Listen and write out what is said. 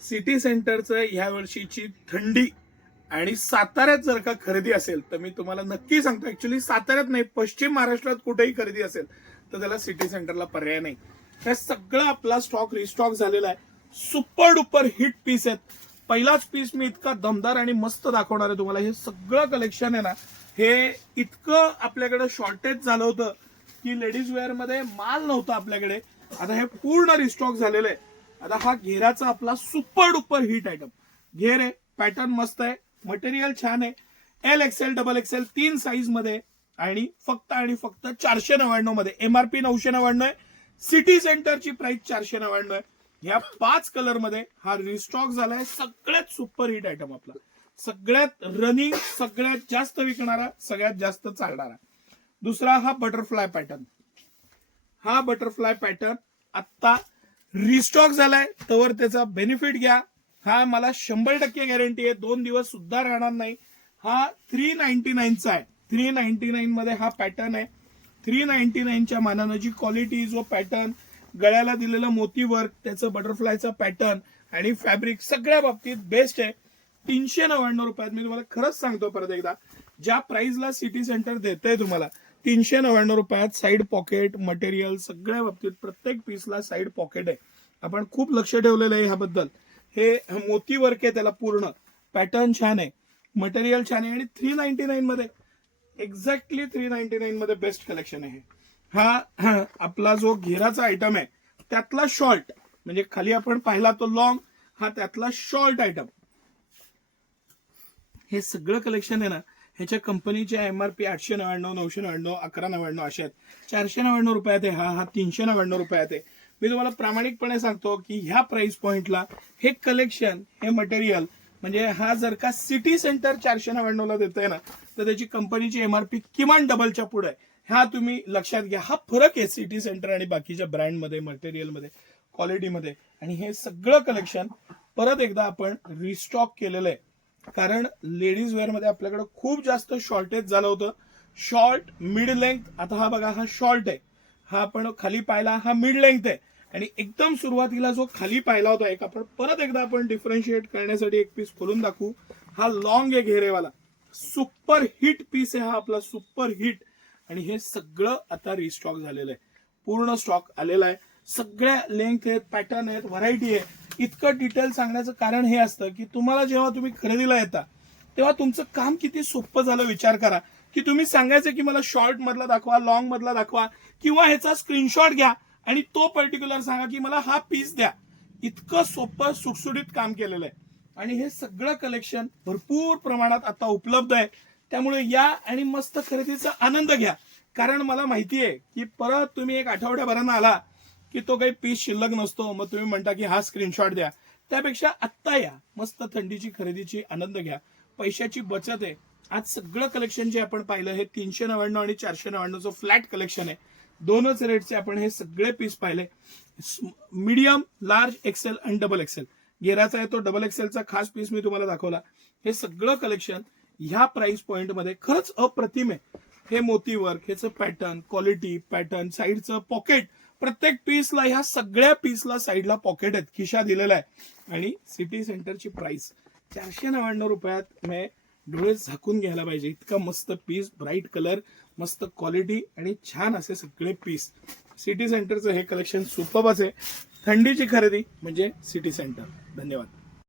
City सेंटरचं ह्या वर्षीची थंडी आणि साताऱ्यात जर का खरेदी असेल तर मी तुम्हाला नक्की सांगतो, ऍक्च्युली साताऱ्यात नाही, पश्चिम महाराष्ट्रात कुठेही खरेदी असेल तर त्याला सिटी सेंटरला पर्याय नाही. हे सगळं आपला स्टॉक रिस्टॉक झालेला आहे. सुपर डुपर हिट पीस आहेत. पहिलाच पीस मी इतका दमदार आणि मस्त दाखवणार आहे तुम्हाला. हे सगळं कलेक्शन आहे ना, हे इतकं आपल्याकडे शॉर्टेज झालं होतं की लेडीज वेअर मध्ये माल नव्हता आपल्याकडे. आता हे पूर्ण रिस्टॉक झालेलं आहे. आता हा घेराचा आपला सुपर डुपर हिट आयटम घेर आहे. पॅटर्न मस्त आहे, मटेरियल छान आहे. L XL double XL 3 size मध्ये आणि फक्त 499 मध्ये. एमआरपी 999 आहे. सिटी सेंटरची प्राइस 499 आहे. ह्या 5 कलर मध्ये हा रिस्टॉक झालाय. सगळ्यात सुपर हिट आयटम आपला, सगळ्यात रनिंग, सगळ्यात जास्त विकणारा, सगळ्यात जास्त चालणारा. दुसरा हा बटरफ्लाय पॅटर्न. हा बटरफ्लाय पॅटर्न आता रिस्टॉक झालाय, तर त्याचा बेनिफिट घ्या. हा मला 100% गॅरंटी आहे, 2 दिवस सुद्धा राहणार नाही. हा 399 चा आहे. 399 मध्ये हा पॅटर्न आहे. 399 च्या मानानं जी क्वालिटी, जो पॅटर्न, गळ्याला दिलेलं मोती वर्क, त्याचं बटरफ्लायचा पॅटर्न आणि फॅब्रिक सगळ्या बाबतीत बेस्ट आहे. 399 रुपयात मी तुम्हाला खरंच सांगतो परत एकदा, ज्या प्राइसला सिटी सेंटर देतंय तुम्हाला 399 रुपयात साईड पॉकेट, मटेरियल सगळ्या बाबतीत प्रत्येक पीसला साईड पॉकेट आहे. आपण खूप लक्ष ठेवलेलं आहे ह्याबद्दल. हे मोती वर्क आहे, त्याला पूर्ण पॅटर्न छान आहे, मटेरियल छान आहे आणि 399 मध्ये, एक्झॅक्टली 399 मध्ये बेस्ट कलेक्शन आहे. हा आपला जो घेराचा आयटम आहे त्यातला शॉर्ट, म्हणजे खाली आपण पाहिला तो लॉंग, हा त्यातला शॉर्ट आयटम. हे सगळं कलेक्शन आहे ना, ह्याच्या कंपनीच्या एमआरपी 899, 999, 1199 अशा आहेत. 499 रुपयात आहे हा 399 रुपयात आहे. मी तुम्हाला प्रामाणिकपणे सांगतो की ह्या प्राइस पॉइंटला हे कलेक्शन, हे मटेरियल, म्हणजे हा जर का सिटी सेंटर 499 ला देतोय ना, तर त्याची कंपनीची एमआरपी किमान डबलच्या पुढे आहे. ह्या तुम्ही लक्षात घ्या. हा फरक आहे सिटी सेंटर आणि बाकीच्या ब्रँडमध्ये, मटेरियलमध्ये, क्वालिटीमध्ये. आणि हे सगळं कलेक्शन परत एकदा आपण रिस्टॉक केलेलं आहे, कारण लेडीज वेअर मध्ये आपल्याकडे खूप जास्त शॉर्टेज झालं होतं. Short, mid length. आता हा बघा, हा शॉर्ट आहे, हा आपण खाली पाहिला, हा मिड लेंथ आहे. आणि एकदम सुरुवातीला जो खाली पाहिला होता एक, आपण परत एकदा आपण डिफरन्शिएट करण्यासाठी एक पीस खोलून दाखवू. हा लॉंग आहे घेरेवाला, सुपर हिट पीस आहे हा आपला, सुपर हिट. आणि हे सगळं आता रिस्टॉक झालेलं आहे, पूर्ण स्टॉक आलेला आहे. सगळ्या लेंथ आहेत, पॅटर्न आहेत, व्हरायटी आहे. इतकं डिटेल सांगण्याचं कारण हे असतं की तुम्हाला जेव्हा तुम्ही खरेदीला येता तेव्हा तुमचं काम किती सोपं झालं विचार करा. की तुम्ही सांगायचं की मला शॉर्ट मधला दाखवा, लॉंग मधला दाखवा, किंवा ह्याचा स्क्रीनशॉट घ्या आणि तो पर्टिक्युलर सांगा की मला हा पीस द्या. इतकं सोपं सुटसुटीत काम केलेलं आहे. आणि हे सगळं कलेक्शन भरपूर प्रमाणात आता उपलब्ध आहे. त्यामुळे या आणि मस्त खरेदीचा आनंद घ्या. कारण मला माहिती आहे की परत तुम्ही एक आठवड्याभरानं आला की तो काही पीस शिल्लक नसतो, मग तुम्ही म्हणता की हा स्क्रीनशॉट द्या. त्यापेक्षा आत्ता या, मस्त थंडीची खरेदीची आनंद घ्या, पैशाची बचत आहे. आज सगळं कलेक्शन जे आपण पाहिलं हे 399 आणि 499 फ्लॅट कलेक्शन आहे. दोनच रेटचे आपण हे सगळे पीस पाहिले. मीडियम, लार्ज, एक्सेल आणि डबल एक्सेल. घेराचा आहे तो डबल एक्सेलचा खास पीस मी तुम्हाला दाखवला. हे सगळं कलेक्शन ह्या प्राइस पॉइंट मध्ये खरंच अप्रतिम आहे. हे मोती वर्क, ह्याचं पॅटर्न, क्वालिटी, पॅटर्न, साईडचं पॉकेट, प्रत्येक पीसला, ह्या सगळ्या पीसला साईडला पॉकेट आहेत, खिशा दिलेला आहे. आणि सिटी सेंटरची प्राइस 499 रुपयात मी डोळे झाकून घ्यायला पाहिजे. इतका मस्त पीस, ब्राईट कलर, मस्त क्वालिटी आणि छान असे सगळे पीस. सिटी सेंटरचं हे कलेक्शन सुपर्बच आहे. थंडीची खरेदी म्हणजे सिटी सेंटर. धन्यवाद.